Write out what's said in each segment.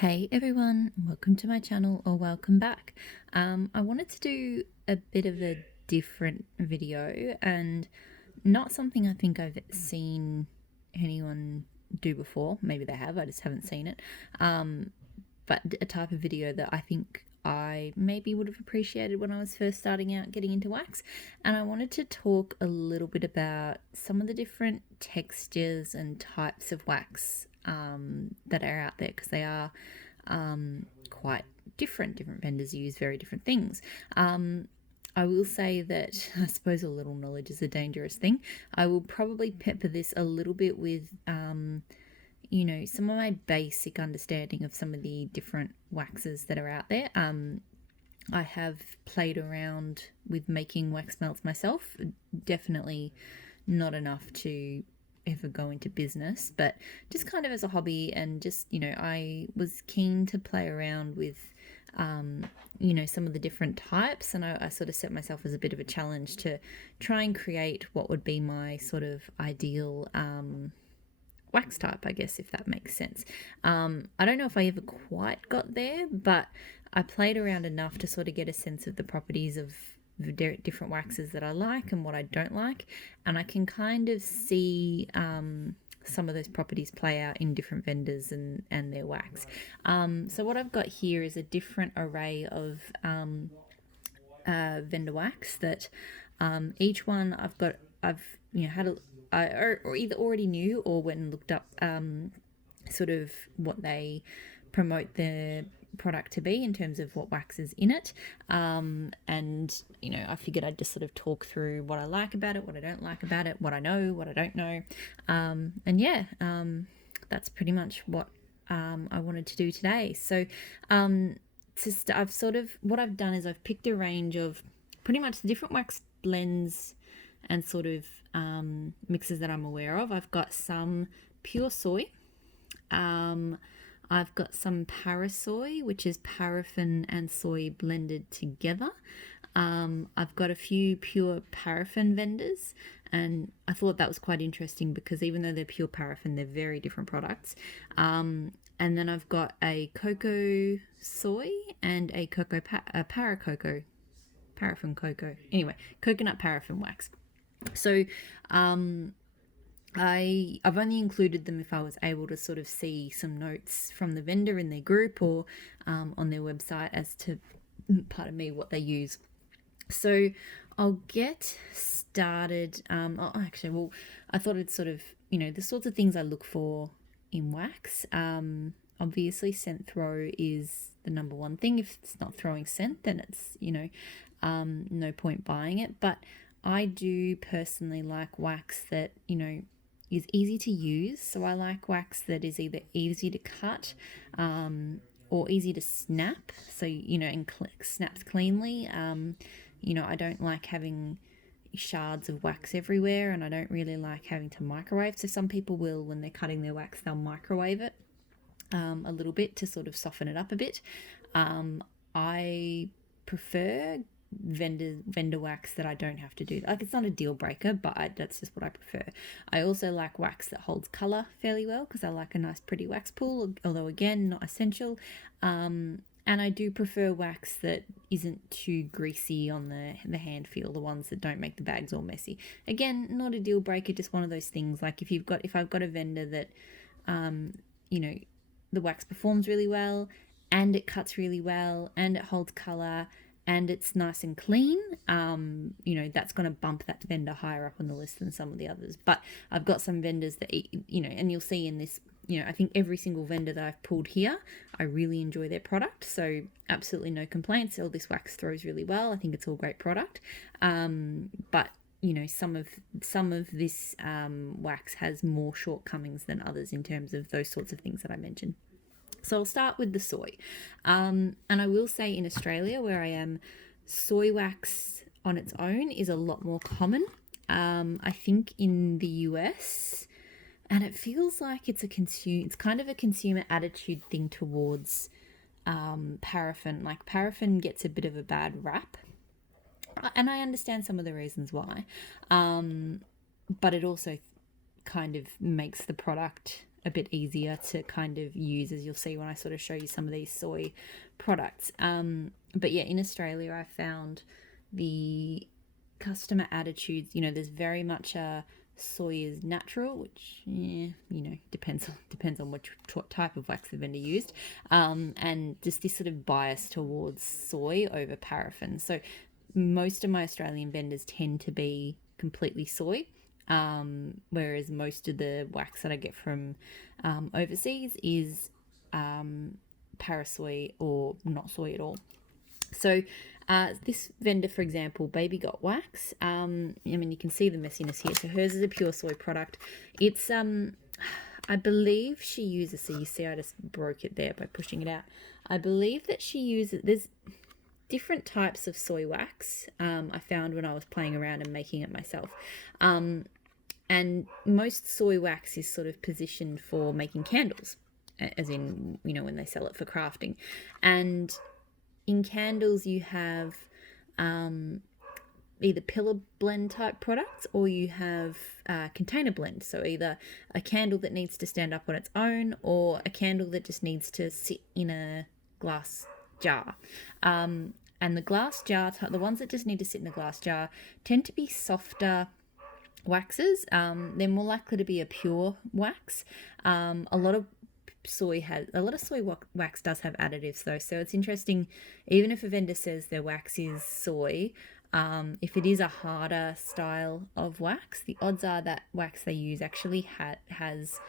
Hey everyone, welcome to my channel or welcome back. I wanted to do a bit of a different video and not something I think I've seen anyone do before. Maybe they have, I just haven't seen it. But a type of video that I think I maybe would have appreciated when I was first starting out getting into wax. And I wanted to talk a little bit about some of the different textures and types of wax that are out there, because they are quite different. Different vendors use very different things. I will say that I suppose a little knowledge is a dangerous thing. I will probably pepper this a little bit with, some of my basic understanding of some of the different waxes that are out there. I have played around with making wax melts myself. Definitely not enough to ever go into business, but just kind of as a hobby, and just, I was keen to play around with some of the different types, and I sort of set myself as a bit of a challenge to try and create what would be my sort of ideal wax type, I guess, if that makes sense. I don't know if I ever quite got there, but I played around enough to sort of get a sense of the properties of the different waxes that I like and what I don't like, and I can kind of see some of those properties play out in different vendors and their wax. So what I've got here is a different array of vendor wax that each one I've had or either already knew or went and looked up sort of what they promote their product to be in terms of what wax is in it, and I figured I'd just sort of talk through what I like about it, what I don't like about it, what I know, what I don't know, that's pretty much what I wanted to do today. So I've sort of, what I've done is I've picked a range of pretty much the different wax blends and sort of mixes that I'm aware of. I've got some pure soy. I've got some parasoy, which is paraffin and soy blended together. I've got a few pure paraffin vendors, and I thought that was quite interesting because even though they're pure paraffin, they're very different products. And then I've got a cocoa soy and a paraffin cocoa. Anyway, coconut paraffin wax. So I've only included them if I was able to sort of see some notes from the vendor in their group or on their website as to, pardon me, what they use. So I'll get started. I thought it's sort of, the sorts of things I look for in wax. Obviously, scent throw is the number one thing. If it's not throwing scent, then it's, no point buying it. But I do personally like wax that, is easy to use. So I like wax that is either easy to cut or easy to snap. So, and snaps cleanly. I don't like having shards of wax everywhere, and I don't really like having to microwave. So some people will, when they're cutting their wax, they'll microwave it a little bit to sort of soften it up a bit. I prefer vendor wax that I don't have to do. Like, it's not a deal breaker, but that's just what I prefer. I also like wax that holds color fairly well because I like a nice pretty wax pool, although again, not essential. And I do prefer wax that isn't too greasy on the hand feel, the ones that don't make the bags all messy. Again, not a deal breaker, just one of those things. Like if I've got a vendor that the wax performs really well and it cuts really well and it holds color and it's nice and clean, that's going to bump that vendor higher up on the list than some of the others. But I've got some vendors that, and you'll see in this, I think every single vendor that I've pulled here, I really enjoy their product. So absolutely no complaints. All this wax throws really well. I think it's all great product. But some of this wax has more shortcomings than others in terms of those sorts of things that I mentioned. So I'll start with the soy. And I will say in Australia, where I am, soy wax on its own is a lot more common. I think in the US, and it feels like it's kind of a consumer attitude thing towards paraffin. Like, paraffin gets a bit of a bad rap. And I understand some of the reasons why. But it also kind of makes the product a bit easier to kind of use, as you'll see when I sort of show you some of these soy products. But yeah, in Australia, I found the customer attitudes, there's very much a soy is natural, which depends on which type of wax the vendor used, and just this sort of bias towards soy over paraffin. So most of my Australian vendors tend to be completely soy, whereas most of the wax that I get from overseas is parasoy or not soy at all. So this vendor, for example, Baby Got Wax, you can see the messiness here. So hers is a pure soy product. It's, I believe she uses, so you see I just broke it there by pushing it out. I believe that she uses, there's different types of soy wax I found when I was playing around and making it myself. And most soy wax is sort of positioned for making candles, as in, when they sell it for crafting. And in candles, you have either pillar blend type products, or you have container blend. So either a candle that needs to stand up on its own, or a candle that just needs to sit in a glass jar. And the glass jar, the ones that just need to sit in a glass jar, tend to be softer waxes. They're more likely to be a pure wax. A lot of soy wax does have additives though, so it's interesting. Even if a vendor says their wax is soy, if it is a harder style of wax, the odds are that wax they use actually has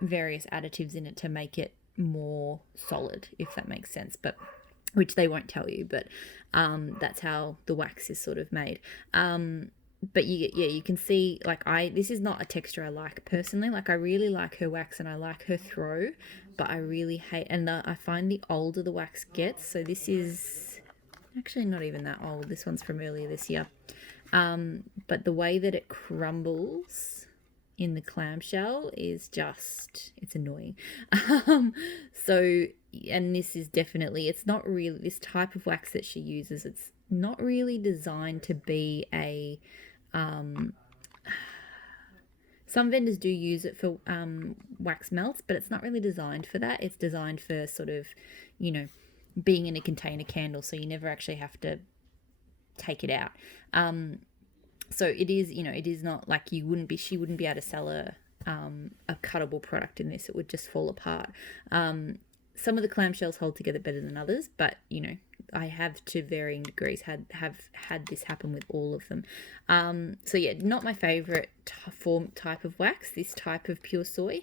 various additives in it to make it more solid, if that makes sense, but which they won't tell you, but that's how the wax is sort of made. But you can see, this is not a texture I like personally. I really like her wax and I like her throw, but I really hate, and I find the older the wax gets, so this is actually not even that old. This one's from earlier this year. But the way that it crumbles in the clamshell is just, it's annoying. So, and this is definitely, it's not really, this type of wax that she uses, it's not really designed to be a, some vendors do use it for wax melts, but it's not really designed for that. It's designed for sort of, being in a container candle, so you never actually have to take it out. So it is, it is not like she wouldn't be able to sell a cuttable product in this. It would just fall apart. Some of the clamshells hold together better than others, but I have, to varying degrees, have had this happen with all of them. So yeah, not my favorite type of wax, this type of pure soy.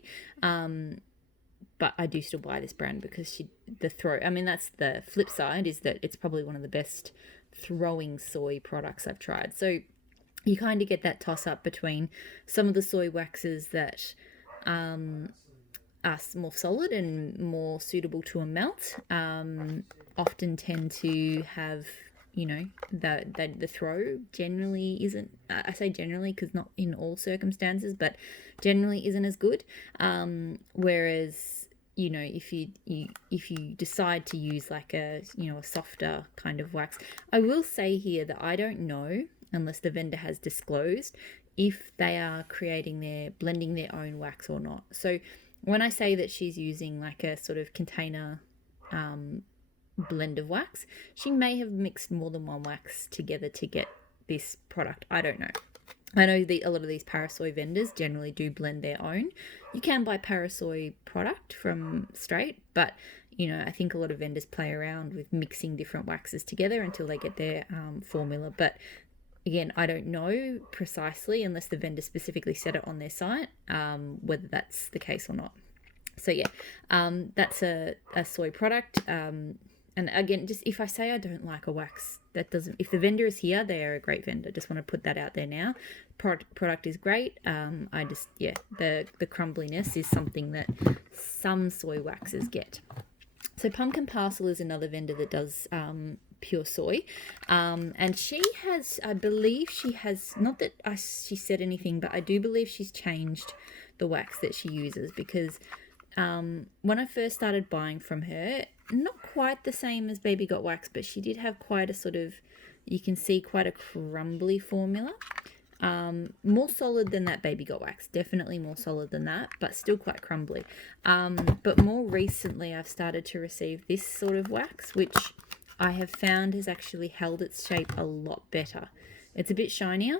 But I do still buy this brand because that's the flip side, is that it's probably one of the best throwing soy products I've tried. So you kind of get that toss up between some of the soy waxes that are more solid and more suitable to a melt, often tend to have, the throw generally isn't, I say generally because not in all circumstances, but generally isn't as good. Whereas, if you decide to use a softer kind of wax, I will say here that I don't know, unless the vendor has disclosed, if they are blending their own wax or not. So when I say that she's using a sort of container blend of wax, she may have mixed more than one wax together to get this product. I don't know. I know a lot of these parasoy vendors generally do blend their own. You can buy parasoy product from straight, but I think a lot of vendors play around with mixing different waxes together until they get their formula. But again, I don't know precisely, unless the vendor specifically said it on their site, whether that's the case or not. So yeah, that's a soy product. And again, just if I say I don't like a wax, that doesn't, if the vendor is here, they are a great vendor. Just want to put that out there now. Product is great. The crumbliness is something that some soy waxes get. So Pumpkin Parcel is another vendor that does pure soy, and she has, I believe she has, not that she said anything, but I do believe she's changed the wax that she uses, because when I first started buying from her, not quite the same as Baby Got Wax, but she did have quite a sort of, you can see quite a crumbly formula. More solid than that Baby Got Wax, definitely more solid than that, but still quite crumbly. But more recently I've started to receive this sort of wax, which I have found has actually held its shape a lot better. It's a bit shinier,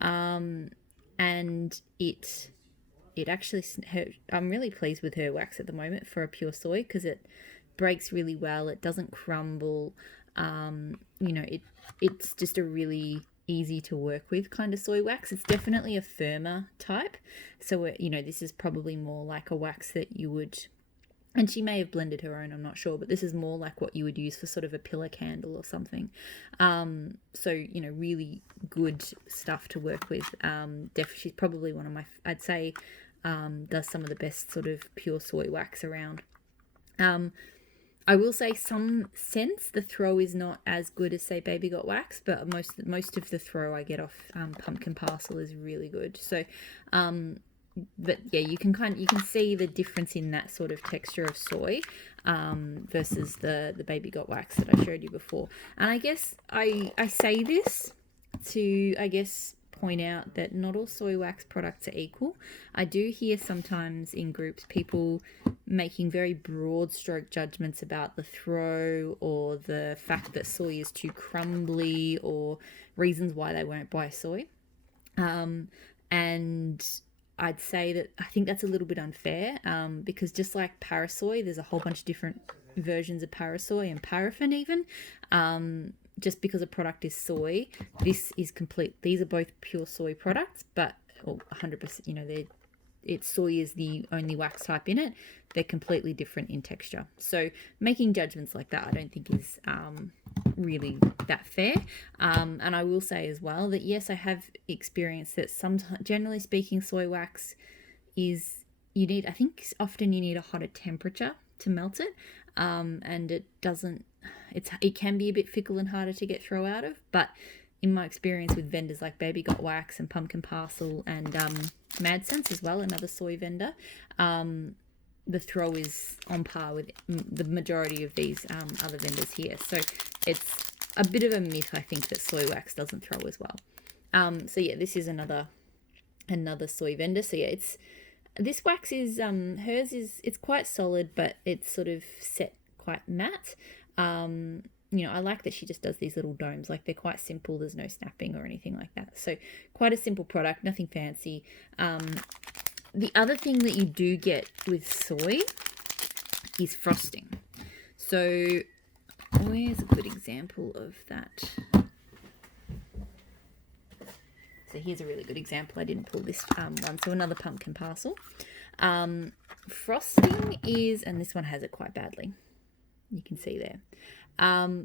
and it actually, I'm really pleased with her wax at the moment for a pure soy, because it breaks really well, it doesn't crumble. It's just a really easy to work with kind of soy wax. It's definitely a firmer type, so this is probably more like a wax that you would, and she may have blended her own, I'm not sure, but this is more like what you would use for sort of a pillar candle or something. So really good stuff to work with. She's probably one of my, I'd say, does some of the best sort of pure soy wax around. I will say some scents, the throw is not as good as, say, Baby Got Wax, but most of the throw I get off Pumpkin Parcel is really good. So, but yeah, you can see the difference in that sort of texture of soy versus the Baby Got Wax that I showed you before. And I guess I say this to, I guess, point out that not all soy wax products are equal. I do hear sometimes in groups people making very broad stroke judgments about the throw, or the fact that soy is too crumbly, or reasons why they won't buy soy. And I'd say that I think that's a little bit unfair, because just like Parasoy, there's a whole bunch of different versions of Parasoy and paraffin even. Just because a product is soy, these are both pure soy products, but 100%, soy is the only wax type in it. They're completely different in texture. So making judgments like that, I don't think is really that fair. And I will say as well that yes, I have experienced that sometimes, generally speaking, soy wax often you need a hotter temperature to melt it. And it can be a bit fickle and harder to get throw out of, but in my experience with vendors like Baby Got Wax and Pumpkin Parcel and Mad Sense as well, another soy vendor, the throw is on par with the majority of these other vendors here. So it's a bit of a myth, I think, that soy wax doesn't throw as well. So yeah, this is another soy vendor. So yeah, this wax is it's quite solid, but it's sort of set quite matte. I like that she just does these little domes. Like, they're quite simple. There's no snapping or anything like that. So quite a simple product, nothing fancy. The other thing that you do get with soy is frosting. So where's a good example of that? So here's a really good example. I didn't pull this one. So another Pumpkin Parcel. Frosting is, and this one has it quite badly. You can see there.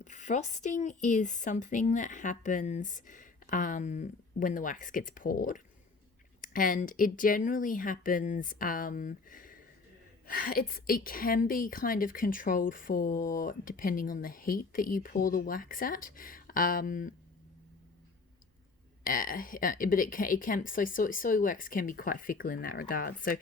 Frosting is something that happens when the wax gets poured. And it generally happens, it can be kind of controlled for depending on the heat that you pour the wax at. But it can so soy wax can be quite fickle in that regard. So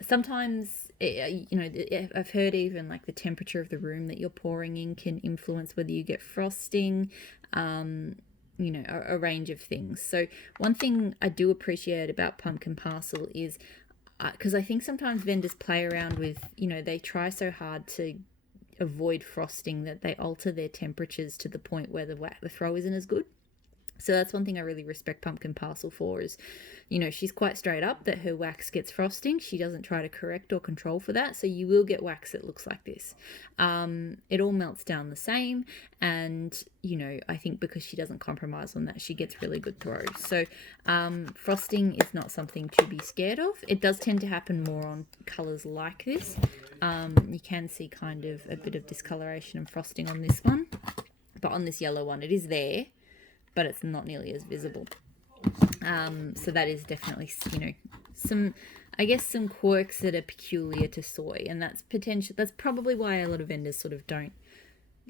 sometimes I've heard even like the temperature of the room that you're pouring in can influence whether you get frosting, a range of things. So one thing I do appreciate about Pumpkin Parcel is because I think sometimes vendors play around with, they try so hard to avoid frosting that they alter their temperatures to the point where the throw isn't as good. So that's one thing I really respect Pumpkin Parcel for is, she's quite straight up that her wax gets frosting. She doesn't try to correct or control for that. So you will get wax that looks like this. It all melts down the same. And, I think because she doesn't compromise on that, she gets really good throws. So frosting is not something to be scared of. It does tend to happen more on colours like this. You can see kind of a bit of discoloration and frosting on this one. But on this yellow one, it is there, but it's not nearly as visible. So that is definitely, some quirks that are peculiar to soy, and that's probably why a lot of vendors sort of don't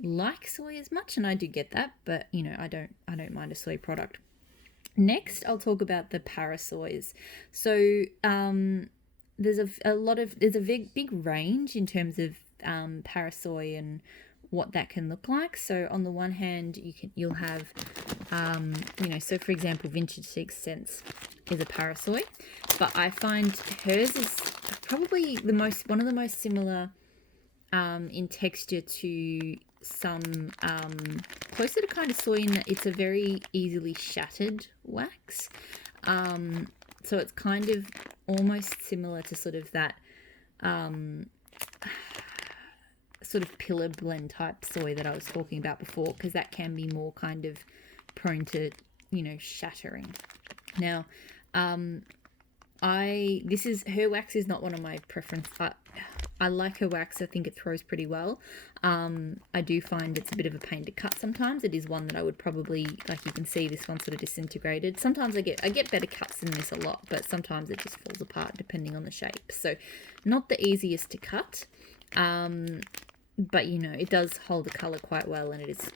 like soy as much, and I do get that, but I don't mind a soy product. Next, I'll talk about the parasoys. So there's a big range in terms of parasoy and what that can look like. So on the one hand, you'll have, so for example, Vintage Six Cents is a parasoy, but I find hers is probably one of the most similar in texture to some closer to kind of soy in that it's a very easily shattered wax. So it's kind of almost similar to sort of that sort of pillar blend type soy that I was talking about before, because that can be more kind of prone to, shattering. Now, her wax is not one of my preference. I like her wax. I think it throws pretty well. I do find it's a bit of a pain to cut sometimes. It is one that I would probably, like you can see, this one sort of disintegrated. Sometimes I get better cuts than this a lot, but sometimes it just falls apart depending on the shape. So not the easiest to cut, but it does hold the color quite well, and it is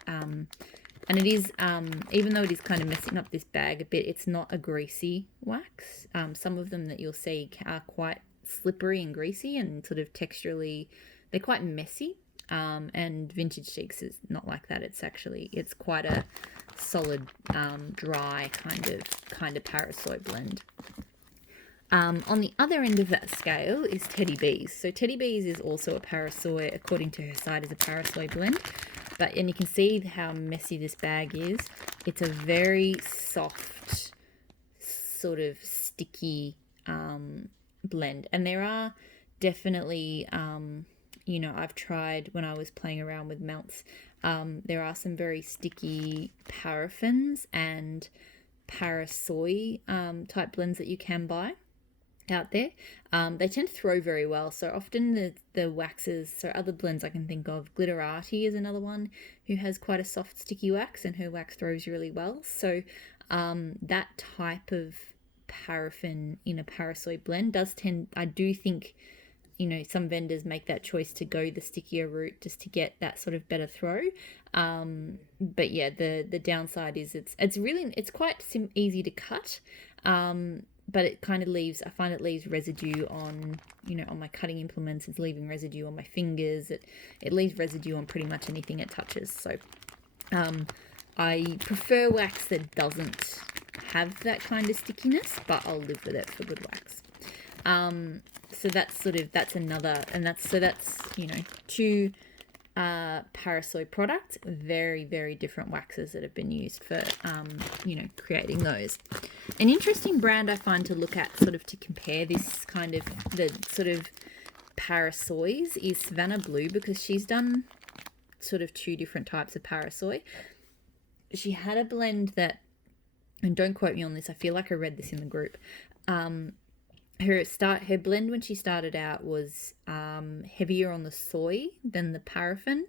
even though it is kind of messing up this bag a bit, it's not a greasy wax. Some of them that you'll see are quite slippery and greasy, and sort of texturally they're quite messy, and Vintage Chics is not like that. It's quite a solid, dry kind of parasoy blend. On the other end of that scale is Teddy Bees. So Teddy Bees is also a parasoy, according to her site, is a parasoy blend. And you can see how messy this bag is. It's a very soft, sort of sticky blend. And there are definitely, I've tried when I was playing around with melts, there are some very sticky paraffins and parasoy type blends that you can buy out there. They tend to throw very well. So often the waxes, so other blends I can think of, Glitterati is another one who has quite a soft sticky wax, and her wax throws really well. So that type of paraffin in a parasoy blend I do think, some vendors make that choice to go the stickier route just to get that sort of better throw. But yeah, the downside is it's quite easy to cut. But it kind of I find it leaves residue on, on my cutting implements. It's leaving residue on my fingers. It leaves residue on pretty much anything it touches. So I prefer wax that doesn't have that kind of stickiness, but I'll live with it for good wax. So that's another, and that's two parasoy products, very, very different waxes that have been used for, creating those. An interesting brand I find to look at sort of to compare this kind of, the sort of parasoys is Savannah Blue, because she's done sort of two different types of parasoy. She had a blend that, and don't quote me on this, I feel like I read this in the group, her blend when she started out was heavier on the soy than the paraffin,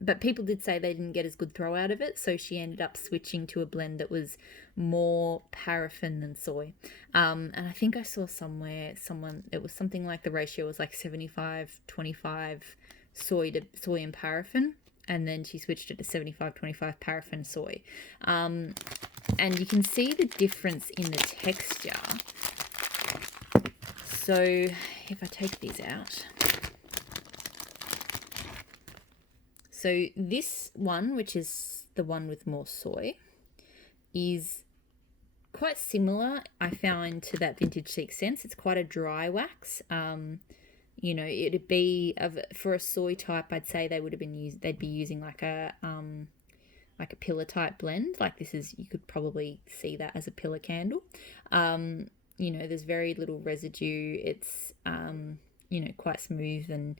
but people did say they didn't get as good throw out of it, so she ended up switching to a blend that was more paraffin than soy. And I think I saw it was something like the ratio was like 75-25 soy and paraffin, and then she switched it to 75-25 paraffin soy. And you can see the difference in the texture. So if I take these out, so this one, which is the one with more soy, is quite similar, I found, to that Vintage Six Cents. It's quite a dry wax. It'd be for a soy type, I'd say they'd be using like a pillar type blend. Like this is, you could probably see that as a pillar candle. There's very little residue. It's quite smooth and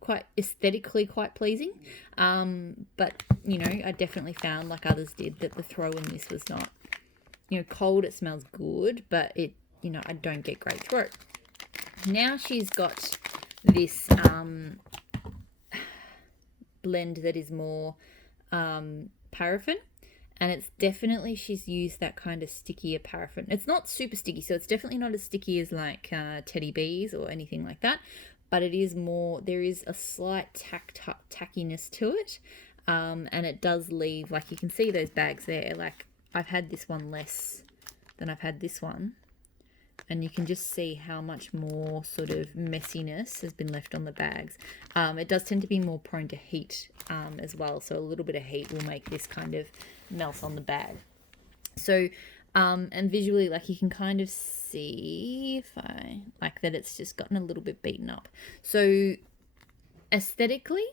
quite aesthetically quite pleasing. But I definitely found, like others did, that the throw in this was not, cold. It smells good, but I don't get great throw. Now she's got this blend that is more paraffin, and it's definitely, she's used that kind of stickier paraffin. It's not super sticky, so it's definitely not as sticky as like Teddy Bees or anything like that, but it is more, there is a slight tackiness to it, and it does leave, like you can see those bags there, like I've had this one less than I've had this one, and you can just see how much more sort of messiness has been left on the bags. It does tend to be more prone to heat as well, so a little bit of heat will make this kind of melt on the bag. So and visually, like, you can kind of see, if I like, that it's just gotten a little bit beaten up. So aesthetically,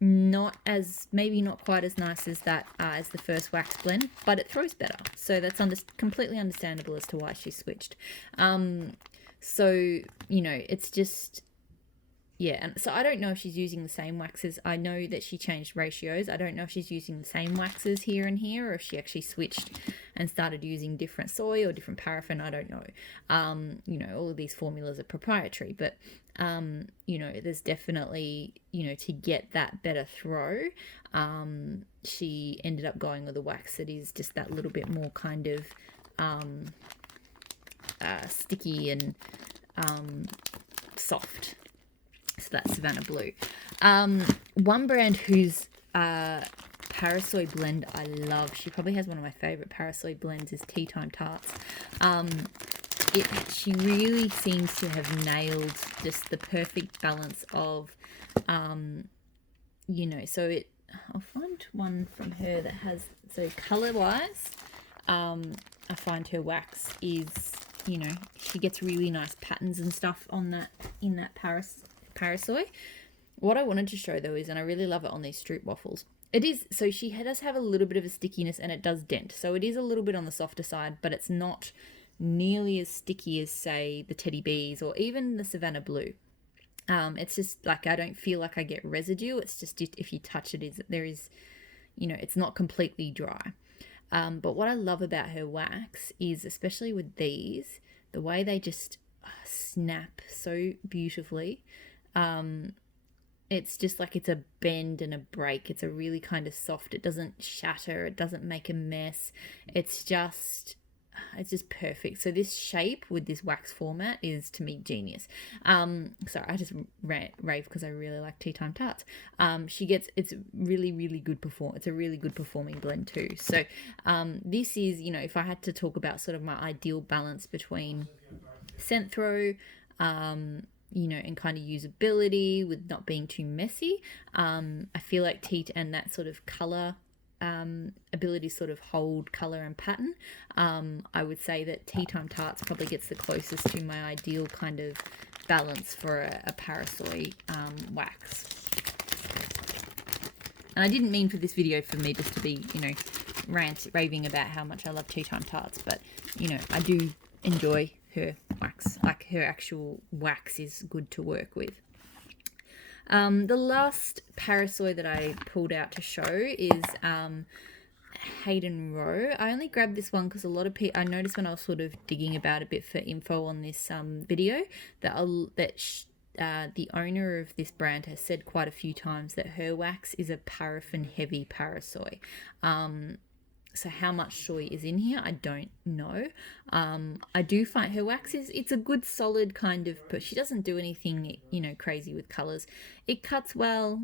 maybe not quite as nice as that as the first wax blend, but it throws better, so that's completely understandable as to why she switched. So, you know, it's just, yeah. And so I don't know if she's using the same waxes. I know that she changed ratios. I don't know if she's using the same waxes here and here, or if she actually switched and started using different soy or different paraffin. I don't know. You know, all of these formulas are proprietary, but you know, there's definitely, you know, to get that better throw, she ended up going with a wax that is just that little bit more kind of sticky and soft. So that's Savannah Blue. One brand whose Parasoy blend I love, she probably has one of my favorite Parasoy blends, is Tea Time Tarts. She really seems to have nailed just the perfect balance of, you know, so I'll find one from her that has, so color wise, I find her wax is, you know, she gets really nice patterns and stuff on that, in that Parasoy. What I wanted to show though is, and I really love it on these Stroop waffles, it is, so she does have a little bit of a stickiness and it does dent. So it is a little bit on the softer side, but it's not nearly as sticky as, say, the Teddy Bees or even the Savannah Blue. It's just like, I don't feel like I get residue. It's just if you touch it, there is, you know, it's not completely dry. But what I love about her wax is, especially with these, the way they just snap so beautifully. It's just like, it's a bend and a break. It's a really kind of soft, it doesn't shatter, it doesn't make a mess. It's just perfect. So this shape with this wax format is, to me, genius. Sorry, I just rave because I really like Tea Time Tarts. It's really good it's a really good performing blend too. So this is, you know, if I had to talk about sort of my ideal balance between scent throw, you know, and kind of usability with not being too messy, I feel like and that sort of color ability to sort of hold color and pattern, I would say that Tea Time Tarts probably gets the closest to my ideal kind of balance for a Parasoy wax. And I didn't mean for this video for me just to be, you know, raving about how much I love Tea Time Tarts, but, you know, I do enjoy her wax. Like, her actual wax is good to work with. The last Parasoy that I pulled out to show is Hayden Rowe. I only grabbed this one because a lot of people, I noticed when I was sort of digging about a bit for info on this video, that the owner of this brand has said quite a few times that her wax is a paraffin heavy Parasoy. So how much soy is in here, I don't know. I do find her wax it's a good solid kind of, but she doesn't do anything, you know, crazy with colors. It cuts well.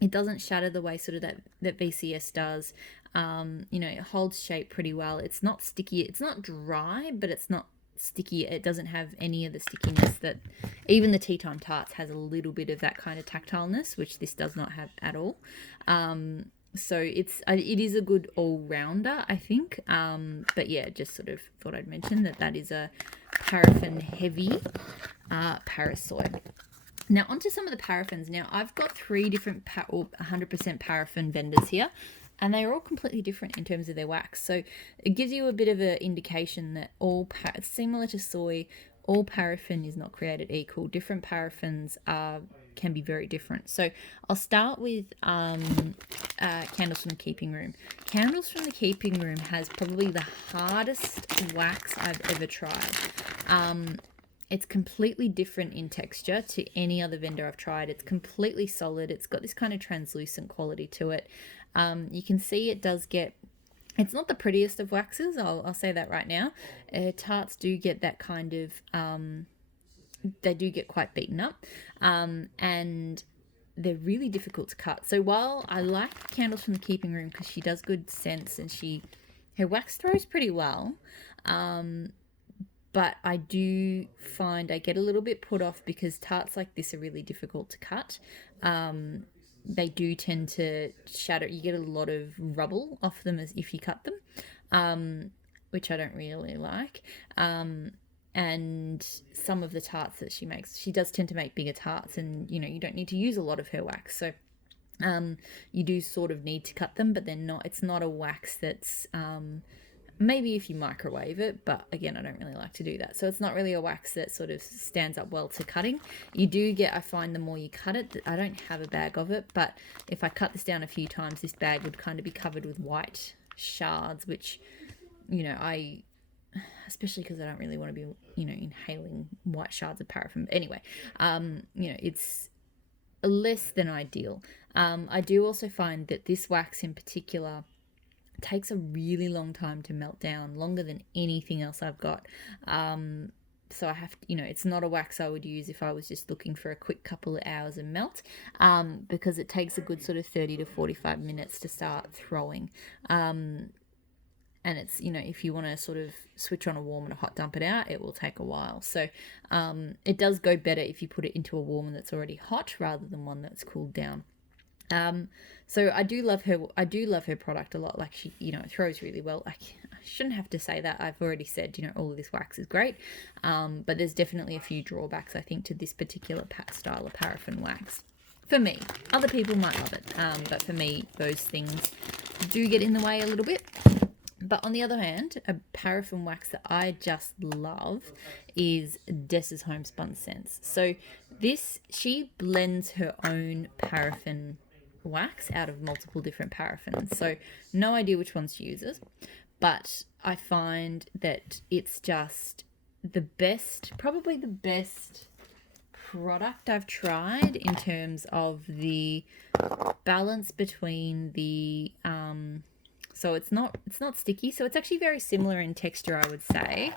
It doesn't shatter the way sort of that VCS does. You know, it holds shape pretty well. It's not sticky. It's not dry, but it's not sticky. It doesn't have any of the stickiness that even the Tea Time Tarts has, a little bit of that kind of tactileness, which this does not have at all. So it is a good all-rounder, I think. But yeah, just sort of thought I'd mention that is a paraffin-heavy Parasoy. Now, onto some of the paraffins. Now, I've got 3 different 100% paraffin vendors here, and they are all completely different in terms of their wax. So it gives you a bit of an indication that similar to soy, all paraffin is not created equal. Different paraffins can be very different. So I'll start with Candles from the Keeping Room. Candles from the Keeping Room has probably the hardest wax I've ever tried. It's completely different in texture to any other vendor I've tried. It's completely solid. It's got this kind of translucent quality to it. You can see it does get, it's not the prettiest of waxes, I'll say that right now. Tarts do get that kind of, they do get quite beaten up, and they're really difficult to cut. So while I like Candles from the Keeping Room because she does good scents and her wax throws pretty well, but I do find I get a little bit put off because tarts like this are really difficult to cut. They do tend to shatter. You get a lot of rubble off them as if you cut them, which I don't really like. And some of the tarts that she makes, she does tend to make bigger tarts, and you don't need to use a lot of her wax. So you do sort of need to cut them, but they're not. It's not a wax that's maybe if you microwave it, but again, I don't really like to do that. So it's not really a wax that sort of stands up well to cutting. You do get, I find the more you cut it, I don't have a bag of it, but if I cut this down a few times, this bag would kind of be covered with white shards, which, especially because I don't really want to be, inhaling white shards of paraffin. But anyway, it's less than ideal. I do also find that this wax in particular takes a really long time to melt down, longer than anything else I've got. So I have to, it's not a wax I would use if I was just looking for a quick couple of hours of melt, because it takes a good sort of 30 to 45 minutes to start throwing. And it's, if you want to sort of switch on a warm and a hot dump it out, it will take a while. So it does go better if you put it into a warmer that's already hot rather than one that's cooled down. So I do love her product a lot. Like she, it throws really well. I shouldn't have to say that. I've already said, all of this wax is great. But there's definitely a few drawbacks, I think, to this particular style of paraffin wax. For me, other people might love it. But for me, those things do get in the way a little bit. But on the other hand, a paraffin wax that I just love is Dessa's Homespun Scents. So she blends her own paraffin wax out of multiple different paraffins. So no idea which ones she uses, but I find that it's just probably the best product I've tried in terms of the balance between the so it's not sticky, so it's actually very similar in texture, I would say,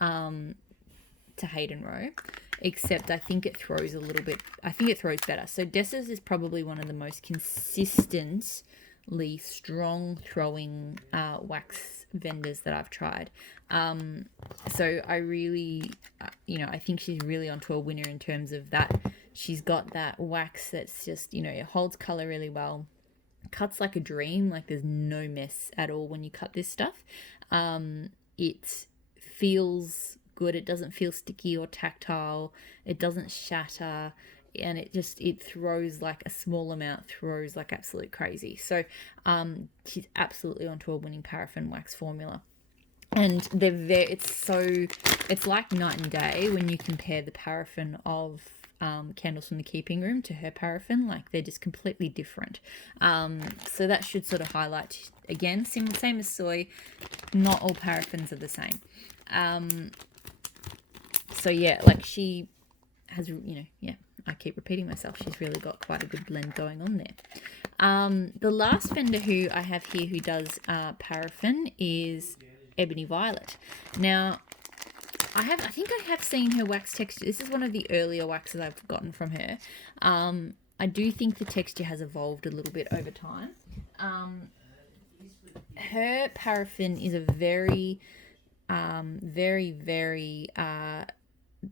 to Hayden Rowe, except I think it throws better. So Dessa's is probably one of the most consistently strong throwing wax vendors that I've tried. So I really, I think she's really onto a winner in terms of that. She's got that wax that's just, it holds color really well. Cuts like a dream, like there's no mess at all when you cut this stuff. It feels good. It doesn't feel sticky or tactile. It doesn't shatter, and it throws like a small amount, throws like absolute crazy. So she's absolutely onto a winning paraffin wax formula. And it's like night and day when you compare the paraffin of Candles from the Keeping Room to her paraffin. Like they're just completely different. So that should sort of highlight, again, same as soy, not all paraffins are the same. So yeah, like she has, I keep repeating myself, she's really got quite a good blend going on there. The last vendor who I have here who does paraffin is Ebony Violet. Now, I think I have seen her wax texture. This is one of the earlier waxes I've gotten from her. I do think the texture has evolved a little bit over time. Her paraffin is a very, very, very,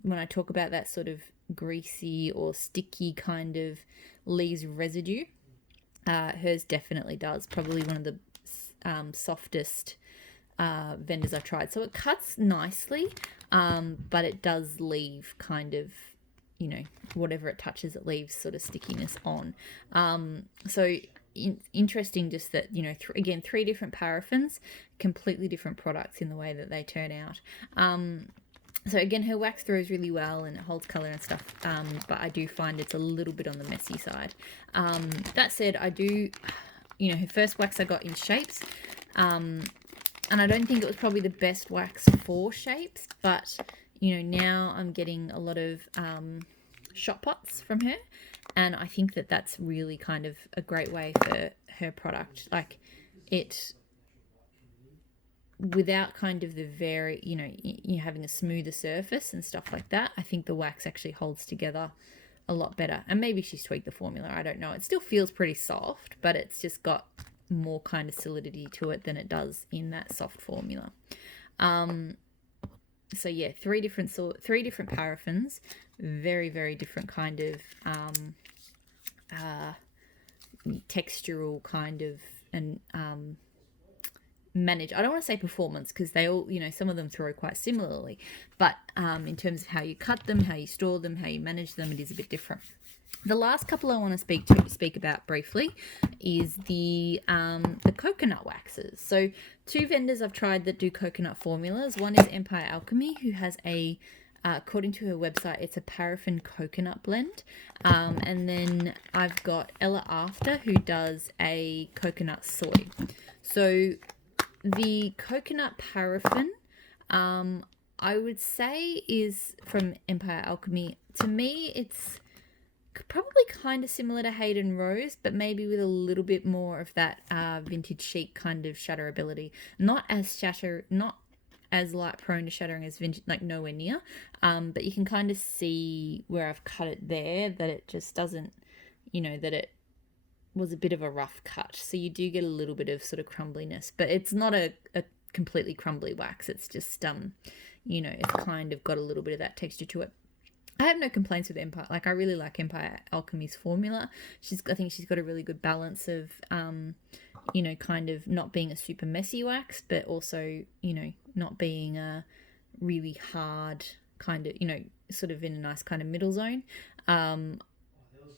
when I talk about that sort of greasy or sticky kind of leaves residue, hers definitely does. Probably one of the softest vendors I've tried. So it cuts nicely, but it does leave kind of, whatever it touches, it leaves sort of stickiness on. So interesting just that, again, 3 different paraffins, completely different products in the way that they turn out. So again, her wax throws really well and it holds color and stuff, but I do find it's a little bit on the messy side. That said, I do, her first wax I got in shapes, and I don't think it was probably the best wax for shapes, but, now I'm getting a lot of shot pots from her, and I think that that's really kind of a great way for her product. Like it, without kind of the very, you having a smoother surface and stuff like that, I think the wax actually holds together a lot better. And maybe she's tweaked the formula, I don't know. It still feels pretty soft, but it's just got more kind of solidity to it than it does in that soft formula. so yeah, three different paraffins, very, very different kind of textural kind of, and manage. I don't want to say performance, because they all, some of them throw quite similarly, but in terms of how you cut them, how you store them, how you manage them, it is a bit different. The last couple I want to speak about briefly is the coconut waxes. So 2 vendors I've tried that do coconut formulas. One is Empire Alchemy, who has a according to her website, it's a paraffin coconut blend. And then I've got Ella After, who does a coconut soy. So the coconut paraffin, I would say, is from Empire Alchemy. To me, it's probably kind of similar to Hayden Rose, but maybe with a little bit more of that vintage chic kind of shatterability. Not as light prone to shattering as vintage, like nowhere near. But you can kind of see where I've cut it there, that it just doesn't, that it was a bit of a rough cut. So you do get a little bit of sort of crumbliness, but it's not a completely crumbly wax. It's just, it's kind of got a little bit of that texture to it. I have no complaints with Empire. Like, I really like Empire Alchemy's formula. I think she's got a really good balance of, kind of not being a super messy wax, but also, not being a really hard kind of, sort of in a nice kind of middle zone. And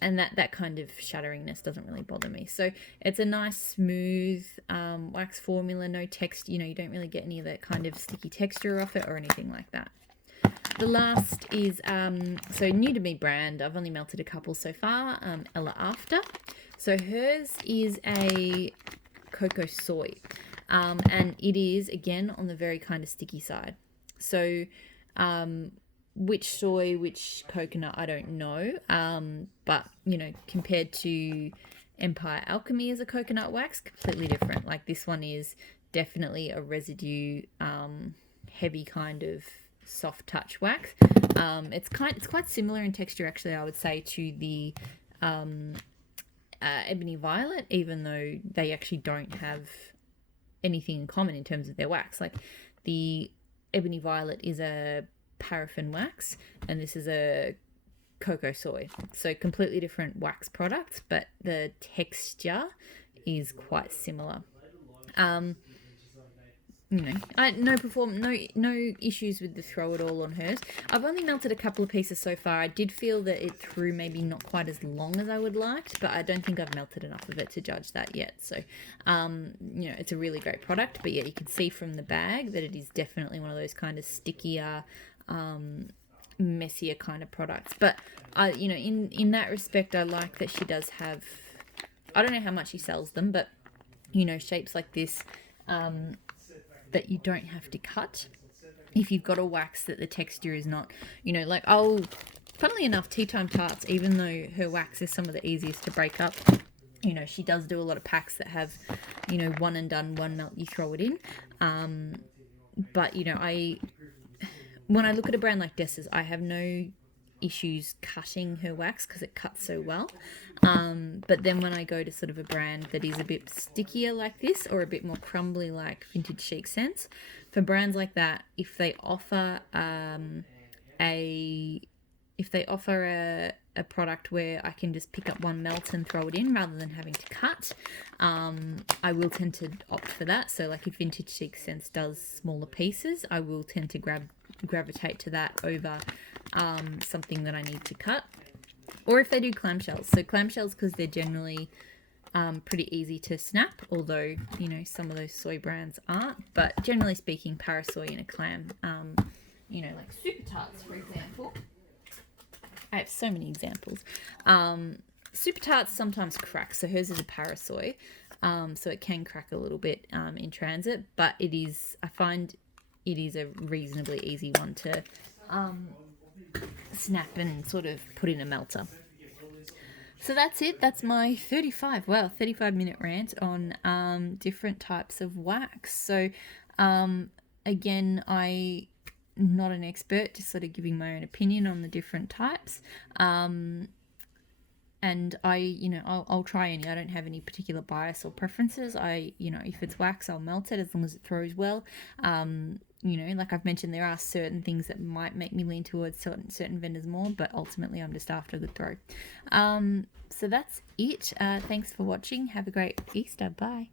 that kind of shatteringness doesn't really bother me. So it's a nice smooth wax formula, no text. You don't really get any of that kind of sticky texture off it or anything like that. The last is, so new to me brand. I've only melted a couple so far. Ella After. So hers is a cocoa soy. And it is, again, on the very kind of sticky side. So which soy, which coconut, I don't know. But, compared to Empire Alchemy as a coconut wax, completely different. Like, this one is definitely a residue, heavy kind of soft touch wax. It's quite similar in texture, actually, I would say, to the Ebony Violet, even though they actually don't have anything in common in terms of their wax. Like, the Ebony Violet is a paraffin wax, and this is a cocoa soy. So completely different wax products, but the texture is quite similar. No issues with the throw at all on hers. I've only melted a couple of pieces so far. I did feel that it threw maybe not quite as long as I would liked, but I don't think I've melted enough of it to judge that yet. So, it's a really great product, but yeah, you can see from the bag that it is definitely one of those kind of stickier, messier kind of products. But in that respect, I like that she does have, I don't know how much she sells them, but shapes like this, that you don't have to cut if you've got a wax that the texture is not, funnily enough, Tea Time Tarts, even though her wax is some of the easiest to break up, she does do a lot of packs that have, one and done, one melt, you throw it in. But, when I look at a brand like Dessa's, I have no issues cutting her wax because it cuts so well. But then when I go to sort of a brand that is a bit stickier like this, or a bit more crumbly like Vintage Chic Scents, for brands like that, if they offer a product where I can just pick up one melt and throw it in rather than having to cut, I will tend to opt for that. So like if Vintage Chic Scents does smaller pieces, I will tend to gravitate to that over something that I need to cut. Or if they do clamshells. So clamshells, because they're generally pretty easy to snap, although, some of those soy brands aren't. But generally speaking, Parasoy in a clam, like Super Tarts, for example. I have so many examples. Super Tarts sometimes crack, so hers is a Parasoy, so it can crack a little bit in transit, but I find it is a reasonably easy one to snap and sort of put in a melter. So that's it. That's my 35-minute rant on different types of wax. So again, I'm not an expert, just sort of giving my own opinion on the different types. And I'll try any. I don't have any particular bias or preferences. If it's wax, I'll melt it as long as it throws well. like I've mentioned, there are certain things that might make me lean towards certain vendors more, but ultimately I'm just after a good throw. So that's it. Thanks for watching. Have a great Easter. Bye.